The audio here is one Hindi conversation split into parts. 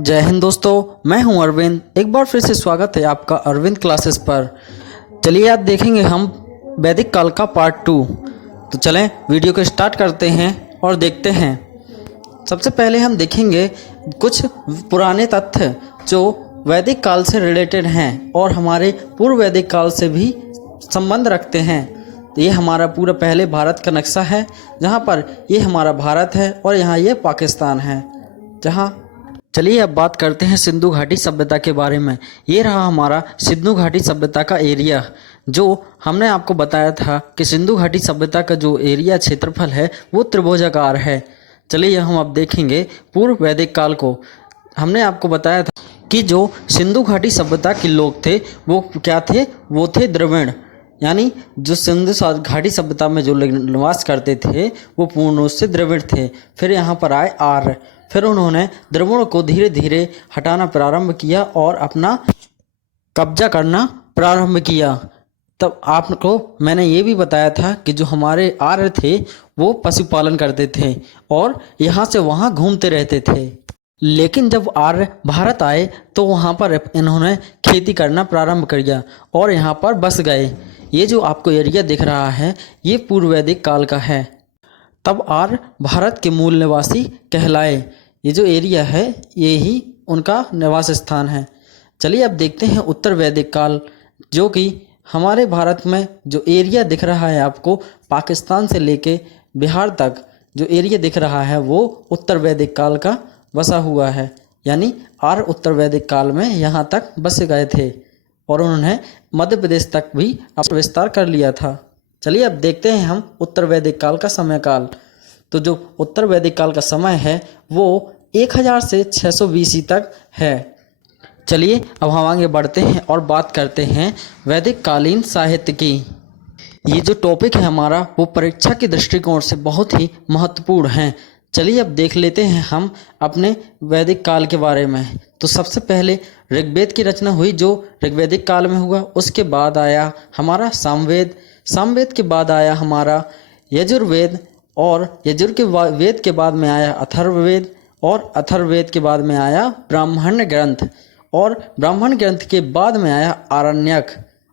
जय हिंद दोस्तों, मैं हूं अरविंद। एक बार फिर से स्वागत है आपका अरविंद क्लासेस पर। चलिए आज देखेंगे हम वैदिक काल का पार्ट 2। तो चलें वीडियो को स्टार्ट करते हैं और देखते हैं। सबसे पहले हम देखेंगे कुछ पुराने तथ्य जो वैदिक काल से रिलेटेड हैं और हमारे पूर्व वैदिक काल से भी संबंध रखते हैं। तो ये हमारा पूरा पहले भारत का नक्शा है, जहाँ पर ये हमारा भारत है और यहाँ ये पाकिस्तान है। चलिए अब बात करते हैं सिंधु घाटी सभ्यता के बारे में। ये रहा हमारा सिंधु घाटी सभ्यता का एरिया, जो हमने आपको बताया था कि सिंधु घाटी सभ्यता का जो एरिया क्षेत्रफल है वो त्रिभुजाकार है। चलिए हम अब देखेंगे पूर्व वैदिक काल को। हमने आपको बताया था कि जो सिंधु घाटी सभ्यता के लोग थे वो क्या थे, वो थे द्रविड़, यानी जो सिंधु घाटी सभ्यता में जो लोग निवास करते थे वो पूर्ण रूप से द्रविड़ थे। फिर यहाँ पर आए आर्य, फिर उन्होंने द्रविड़ों को धीरे धीरे हटाना प्रारंभ किया और अपना कब्जा करना प्रारंभ किया। तब आपको मैंने ये भी बताया था कि जो हमारे आर्य थे वो पशुपालन करते थे और यहाँ से वहाँ घूमते रहते थे। लेकिन जब आर्य भारत आए तो वहाँ पर इन्होंने खेती करना प्रारंभ किया और यहाँ पर बस गए। ये जो आपको एरिया दिख रहा है ये पूर्व वैदिक काल का है। तब आर्य भारत के मूल निवासी कहलाए। ये जो एरिया है ये ही उनका निवास स्थान है। चलिए अब देखते हैं उत्तर वैदिक काल, जो कि हमारे भारत में जो एरिया दिख रहा है आपको, पाकिस्तान से लेके बिहार तक जो एरिया दिख रहा है वो उत्तर वैदिक काल का बसा हुआ है। यानी आर्य उत्तर वैदिक काल में यहाँ तक बस गए थे और उन्होंने मध्य प्रदेश तक भी अपना विस्तार कर लिया था। चलिए अब देखते हैं हम उत्तर वैदिक काल का समय काल। तो जो उत्तर वैदिक काल का समय है वो 1000 से 600 BC तक है। चलिए अब हम आगे बढ़ते हैं और बात करते हैं वैदिक कालीन साहित्य की। ये जो टॉपिक है हमारा वो परीक्षा के दृष्टिकोण से बहुत ही महत्वपूर्ण है। चलिए अब देख लेते हैं हम अपने वैदिक काल के बारे में। तो सबसे पहले ऋग्वेद की रचना हुई जो ऋग्वैदिक काल में हुआ। उसके बाद आया हमारा सामवेद, सामवेद के बाद आया हमारा यजुर्वेद और यजुर्वेद के बाद में आया अथर्ववेद और अथर्ववेद के बाद में आया ब्राह्मण ग्रंथ और ब्राह्मण ग्रंथ के बाद में आया आरण्यक।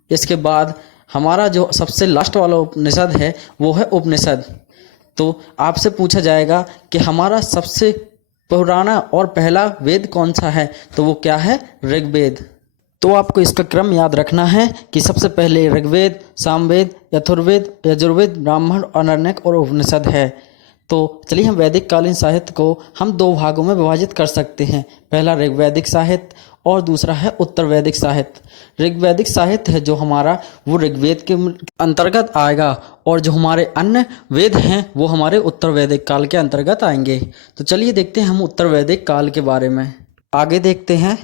इसके बाद हमारा जो सबसे लास्ट वाला उपनिषद है वो है उपनिषद। तो आपसे पूछा जाएगा कि हमारा सबसे पुराना और पहला वेद कौन सा है, तो वो क्या है, ऋग्वेद। तो आपको इसका क्रम याद रखना है कि सबसे पहले ऋग्वेद, सामवेद, यजुर्वेद, ब्राह्मण, आरण्यक और उपनिषद है। तो चलिए हम वैदिक कालीन साहित्य को हम 2 भागों में विभाजित कर सकते हैं। पहला ऋग्वैदिक साहित्य और दूसरा है उत्तर वैदिक साहित्य। ऋग्वैदिक साहित्य है जो हमारा वो ऋग्वेद के अंतर्गत आएगा और जो हमारे अन्य वेद हैं वो हमारे उत्तर वैदिक काल के अंतर्गत आएंगे। तो चलिए देखते हैं हम उत्तर वैदिक काल के बारे में आगे देखते हैं।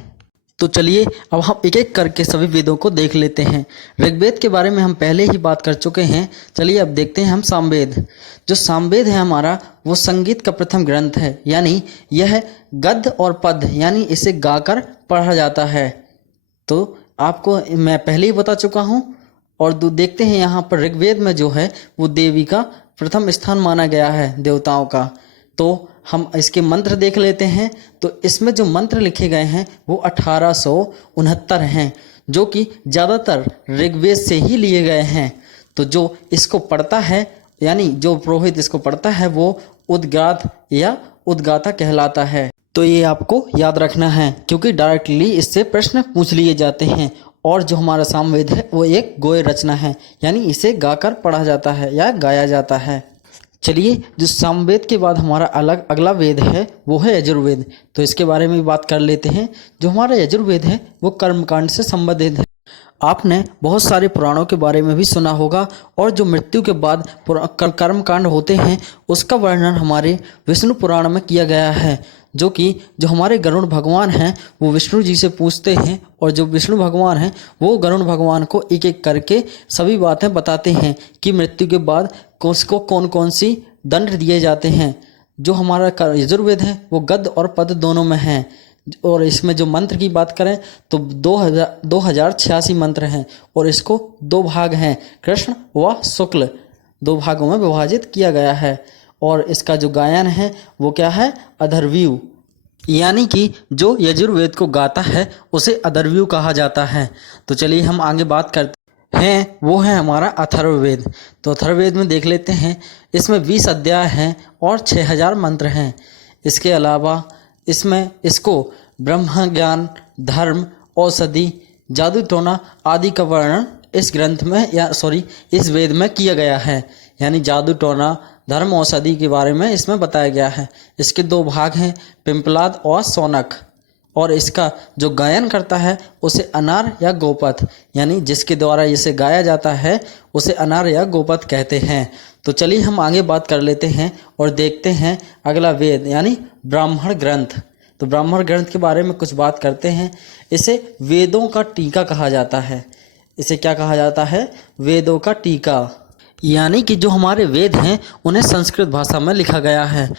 तो चलिए अब हम एक एक करके सभी वेदों को देख लेते हैं। ऋग्वेद के बारे में हम पहले ही बात कर चुके हैं। चलिए अब देखते हैं हम सामवेद। जो सामवेद है हमारा वो संगीत का प्रथम ग्रंथ है, यानी यह गद्य और पद्य यानी इसे गाकर पढ़ा जाता है। तो आपको मैं पहले ही बता चुका हूँ। और देखते हैं यहाँ पर ऋग्वेद में जो है वो देवी का प्रथम स्थान माना गया है, देवताओं का। तो हम इसके मंत्र देख लेते हैं। तो इसमें जो मंत्र लिखे गए हैं वो 1869 हैं, जो कि ज़्यादातर ऋग्वेद से ही लिए गए हैं। तो जो इसको पढ़ता है यानी जो पुरोहित इसको पढ़ता है वो उद्गात या उद्गाता कहलाता है। तो ये आपको याद रखना है क्योंकि डायरेक्टली इससे प्रश्न पूछ लिए जाते हैं। और जो हमारा सामवेद है वो एक गोय रचना है, यानी इसे गाकर पढ़ा जाता है या गाया जाता है। चलिए जो सामवेद के बाद हमारा अगला वेद है वो है यजुर्वेद। तो इसके बारे में भी बात कर लेते हैं। जो हमारा यजुर्वेद है वो कर्मकांड से संबंधित है। आपने बहुत सारे पुराणों के बारे में भी सुना होगा और जो मृत्यु के बाद कर्मकांड होते हैं उसका वर्णन हमारे विष्णु पुराण में किया गया है। जो हमारे गरुड़ भगवान हैं वो विष्णु जी से पूछते हैं और जो विष्णु भगवान हैं वो गरुड़ भगवान को एक एक करके सभी बातें बताते हैं कि मृत्यु के बाद उसको कौन कौन सी दंड दिए जाते हैं। जो हमारा यजुर्वेद है वो गद्य और पद्य दोनों में है। और इसमें जो मंत्र की बात करें तो 2086 मंत्र हैं और इसको 2 भाग हैं, कृष्ण व शुक्ल, 2 भागों में विभाजित किया गया है। और इसका जो गायन है वो क्या है, अथर्वणीय। यानी कि जो यजुर्वेद को गाता है उसे अथर्ववेद कहा जाता है। तो चलिए हम आगे बात करते हैं, वो है हमारा अथर्ववेद। तो अथर्ववेद में देख लेते हैं, इसमें 20 अध्याय हैं और 6000 मंत्र हैं। इसके अलावा इसको ब्रह्म ज्ञान, धर्म, औषधि, जादू टोना आदि का वर्णन इस ग्रंथ में इस वेद में किया गया है। यानी जादू टोना, धर्म, औषधि के बारे में इसमें बताया गया है। इसके 2 भाग हैं, पिंपलाद और शौनक। और इसका जो गायन करता है उसे अनार या गोपथ, यानी जिसके द्वारा इसे गाया जाता है उसे अनार या गोपथ कहते हैं। तो चलिए हम आगे बात कर लेते हैं और देखते हैं अगला वेद यानी ब्राह्मण ग्रंथ। तो ब्राह्मण ग्रंथ के बारे में कुछ बात करते हैं। इसे वेदों का टीका कहा जाता है। इसे क्या कहा जाता है? वेदों का टीका। यानी कि जो हमारे वेद हैं उन्हें संस्कृत भाषा में लिखा गया है,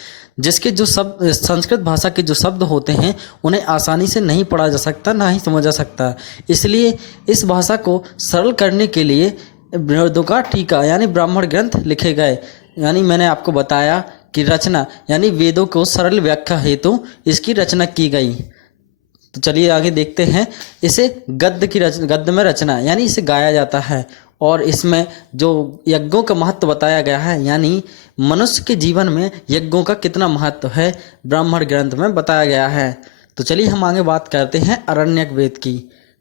जिसके जो शब्द संस्कृत भाषा के जो शब्द होते हैं उन्हें आसानी से नहीं पढ़ा जा सकता, ना ही समझा जा सकता। इसलिए इस भाषा को सरल करने के लिए वेदों का टीका यानी ब्राह्मण ग्रंथ लिखे गए। यानी मैंने आपको बताया कि रचना यानी वेदों को सरल व्याख्या हेतु इसकी रचना की गई। तो चलिए आगे देखते हैं। इसे गद्य में रचना यानी इसे गाया जाता है। और इसमें जो यज्ञों का महत्व बताया गया है, यानी मनुष्य के जीवन में यज्ञों का कितना महत्व है, ब्राह्मण ग्रंथ में बताया गया है। तो चलिए हम आगे बात करते हैं अरण्यक वेद की।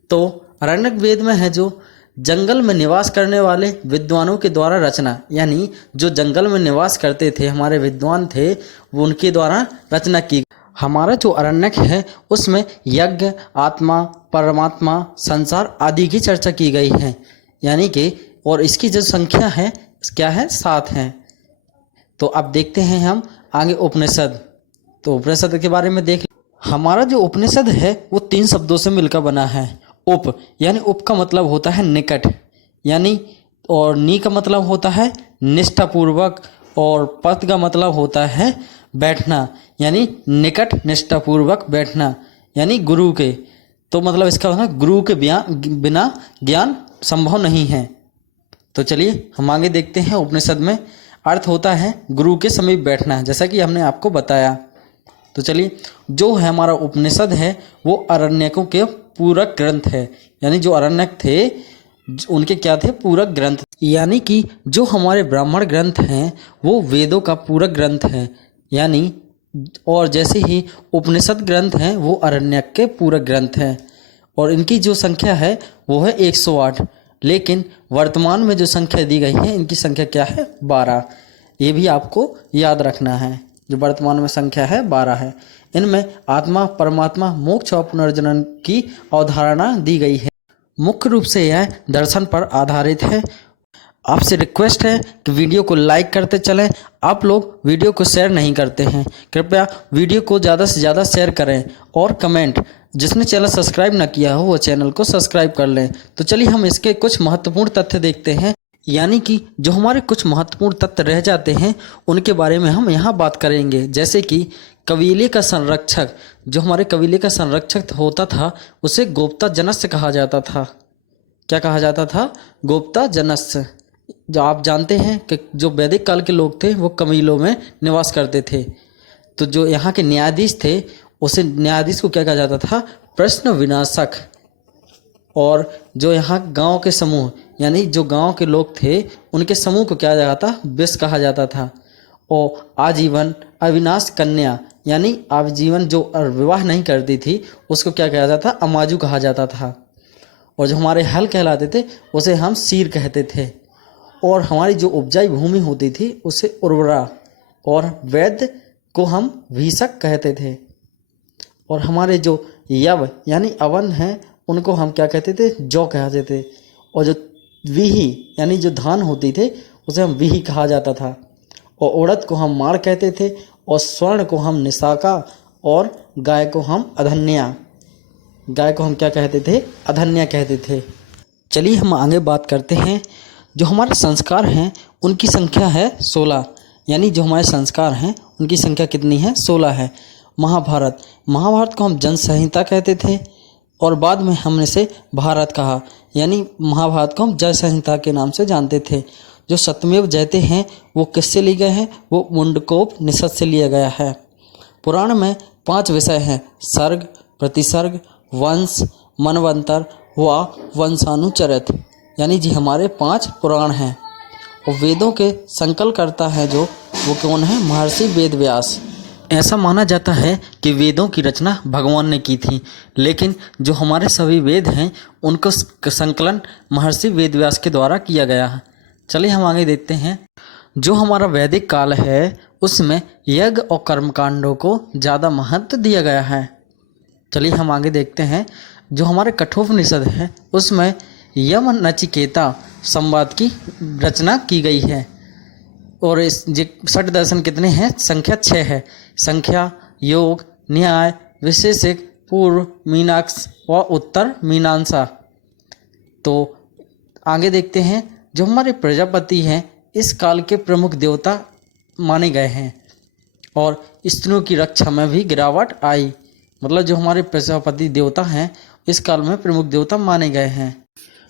तो अरण्यक वेद में है जो जंगल में निवास करने वाले विद्वानों के द्वारा रचना, यानी जो जंगल में निवास करते थे हमारे विद्वान थे वो उनके द्वारा रचना की। हमारा जो अरण्यक है उसमें यज्ञ, आत्मा, परमात्मा, संसार आदि की चर्चा की गई है। यानी कि और इसकी जो संख्या है क्या है? 7 है। तो अब देखते हैं हम आगे उपनिषद। तो उपनिषद के बारे में देख, हमारा जो उपनिषद है वो 3 शब्दों से मिलकर बना है। उप यानी उप का मतलब होता है निकट, यानी और नी का मतलब होता है निष्ठापूर्वक, और पद का मतलब होता है बैठना, यानी निकट निष्ठापूर्वक बैठना, यानी गुरु के। तो मतलब इसका मतलब गुरु के बिना ज्ञान संभव नहीं है। तो चलिए हम आगे देखते हैं। उपनिषद में अर्थ होता है गुरु के समीप बैठना, जैसा कि हमने आपको बताया। तो चलिए, जो है हमारा उपनिषद है वो अरण्यकों के पूरक ग्रंथ है। यानी जो अरण्यक थे उनके क्या थे? पूरक ग्रंथ। यानी कि जो हमारे ब्राह्मण ग्रंथ हैं वो वेदों का पूरक ग्रंथ है। यानी और जैसे ही उपनिषद ग्रंथ हैं वो अरण्यक के पूरक ग्रंथ हैं। और इनकी जो संख्या है वो है 108। लेकिन वर्तमान में जो संख्या दी गई है इनकी संख्या क्या है? 12। ये भी आपको याद रखना है। जो वर्तमान में संख्या है 12 है। इनमें आत्मा, परमात्मा, मोक्ष और पुनर्जन्म की अवधारणा दी गई है। मुख्य रूप से यह दर्शन पर आधारित है। आपसे रिक्वेस्ट है कि वीडियो को लाइक करते चलें। आप लोग वीडियो को शेयर नहीं करते हैं, कृपया वीडियो को ज़्यादा से ज़्यादा शेयर करें और कमेंट। जिसने चैनल सब्सक्राइब ना किया हो वो चैनल को सब्सक्राइब कर लें। तो चलिए हम इसके कुछ महत्वपूर्ण तथ्य देखते हैं। यानी कि जो हमारे कुछ महत्वपूर्ण तथ्य रह जाते हैं उनके बारे में हम यहाँ बात करेंगे। जैसे कि कबीले का संरक्षक, जो हमारे कबीले का संरक्षक होता था उसे गोप्ता जनस्य कहा जाता था। क्या कहा जाता था? गोप्ता जनस्य। जो आप जानते हैं कि जो वैदिक काल के लोग थे वो कबीलों में निवास करते थे। तो जो यहाँ के न्यायाधीश थे उसे न्यायाधीश को क्या कहा जाता था? प्रश्न विनाशक। और जो यहाँ गांव के समूह यानी जो गांव के लोग थे उनके समूह को क्या जाता था? विष कहा जाता था। और आजीवन अविनाश कन्या यानी आजीवन जो विवाह नहीं करती थी उसको क्या कहा जाता था? अमाजू कहा जाता था। और जो हमारे हल कहलाते थे उसे हम सीर कहते थे। और हमारी जो उपजाई भूमि होती थी उसे उर्वरा, और वैद्य को हम भीषक कहते थे। और हमारे जो यव यानी अवन हैं उनको हम क्या कहते थे? जौ कहते थे। और जो विही यानी जो धान होती थे उसे हम विही कहा जाता था। और उड़द को हम माड़ कहते थे। और स्वर्ण को हम निशाका, और गाय को हम अधन्या, गाय को हम क्या कहते थे? अधन्या कहते थे। चलिए हम आगे बात करते हैं। जो हमारे संस्कार हैं उनकी संख्या है 16। यानी जो हमारे संस्कार हैं उनकी संख्या कितनी है? 16 है। महाभारत को हम जन संहिता कहते थे और बाद में हमने से भारत कहा। यानी महाभारत को हम जन संहिता के नाम से जानते थे। जो सत्यमेव जयते हैं वो किससे लिए गए हैं? वो मुंडकोपनिषद से लिया गया है। पुराण में 5 विषय हैं: सर्ग, प्रतिसर्ग, वंश, मनवंतर व वंशानुचरित। यानी जी हमारे 5 पुराण हैं। और वेदों के संकलनकर्ता है जो वो कौन है? महर्षि वेदव्यास। ऐसा माना जाता है कि वेदों की रचना भगवान ने की थी, लेकिन जो हमारे सभी वेद हैं उनको संकलन महर्षि वेदव्यास के द्वारा किया गया है। चलिए हम आगे देखते हैं। जो हमारा वैदिक काल है उसमें यज्ञ और कर्मकांडों को ज़्यादा महत्व दिया गया है। चलिए हम आगे देखते हैं। जो हमारे कठोपनिषद है उसमें यम नचिकेता संवाद की रचना की गई है। और इस षट दर्शन कितने हैं? संख्या 6 है। संख्या, योग, न्याय, विशेषिक, पूर्व मीनांस व उत्तर मीनांसा। तो आगे देखते हैं। जो हमारे प्रजापति हैं इस काल के प्रमुख देवता माने गए हैं और स्त्रियों की रक्षा में भी गिरावट आई। मतलब जो हमारे प्रजापति देवता हैं इस काल में प्रमुख देवता माने गए हैं।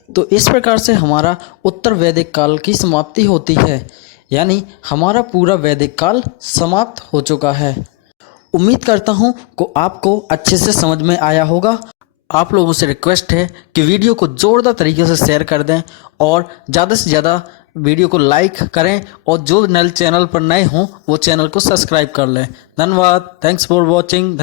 तो इस प्रकार से हमारा उत्तर वैदिक काल की समाप्ति होती है, यानी हमारा पूरा वैदिक काल समाप्त हो चुका है। उम्मीद करता हूँ कि आपको अच्छे से समझ में आया होगा। आप लोगों से रिक्वेस्ट है कि वीडियो को जोरदार तरीके से शेयर कर दें और ज़्यादा से ज़्यादा वीडियो को लाइक करें और जो नए चैनल पर नए हों वो चैनल को सब्सक्राइब कर लें। धन्यवाद। Thanks for watching.